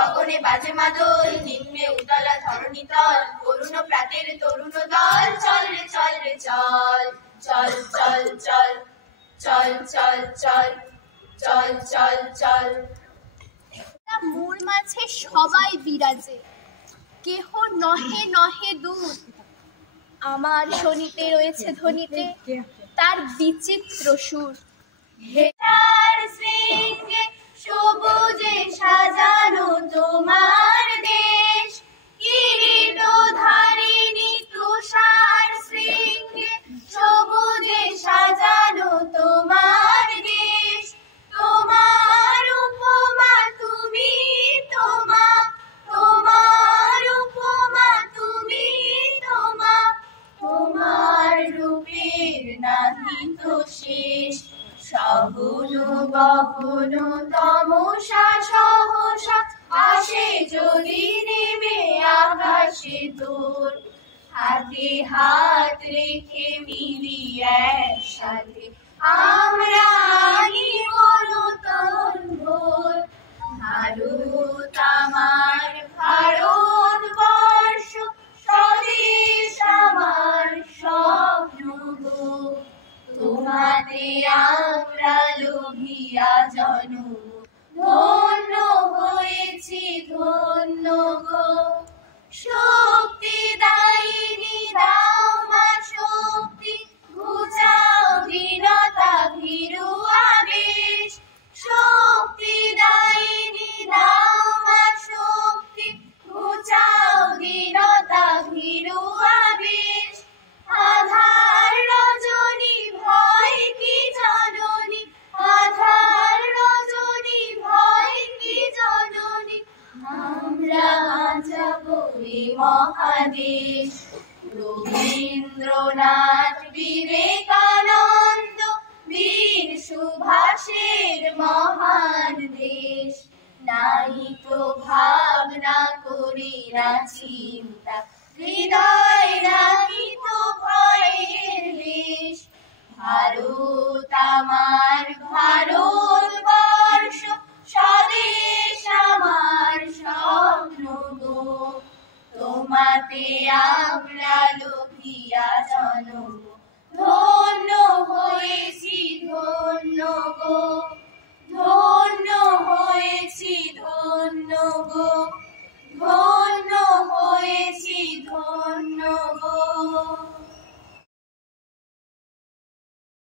গগনে বাজে মাদল, নিম্নে উতলা ধরণী তল, অরুণ প্রাতের তরুণ দল, চল রে চল রে চল, চল চল চল, চল চল চল, চল চল চল। মোর মাঝে সবাই বিরাজে, কেহ নহে নহে দূর, আমার শনিতে রয়েছে ধ্বনিতে তার বিচিত্র সুর। হেতার শৃঙ্গে সবুজে সাজানো তোমার দেশ, কিরীট ধারিণী তুষার শৃঙ্গে সবুজে সাজানো তোমার দেশ। তোমার উপমা তুমি, তোমার উপমা তুমি, তোমার রূপের নাহি তো শেষ। সগুণ গহন তমসা সহসা আসে যদি নেমে আকাশে তোর, হাতে হাত রেখে মিলি একসাথে আমরা আনিব নূতন ভোর। ভারত আমার ভারতবর্ষ, স্বদেশ আমার স্বপ্ন গো, তোমাতে আমরা লোভিয়া জন্ম, ধন্য হয়েছি ধন্য গো। শক্তি দায়িনী দাও মা শক্তি, ঘুচাও দীনতা ভীরু আবেশ। শক্তি দায়িনী দাও মা শক্তি, ঘুচাও দীনতা ভীরু আবেশ। আধার রজনী ভয় কি জননী, আধার রজনী ভয় কি জননী, আমরা বাঁচাবো এ মহাদেশ। রবীন্দ্রনাথ বিবেকানন্দ বীর সুভাষের মহান দেশ, নাই তো ভাবনা করি না চিন্তা, হৃদয় নাহি তো ভয়ের দেশ। ভারত আমার ভারতবর্ষ, স্বদেশ আমার স্বপ্ন গো, তোমাতে আমরা লোভিয়া জন্ম, ধন্য হয়েছি ধন্য গো।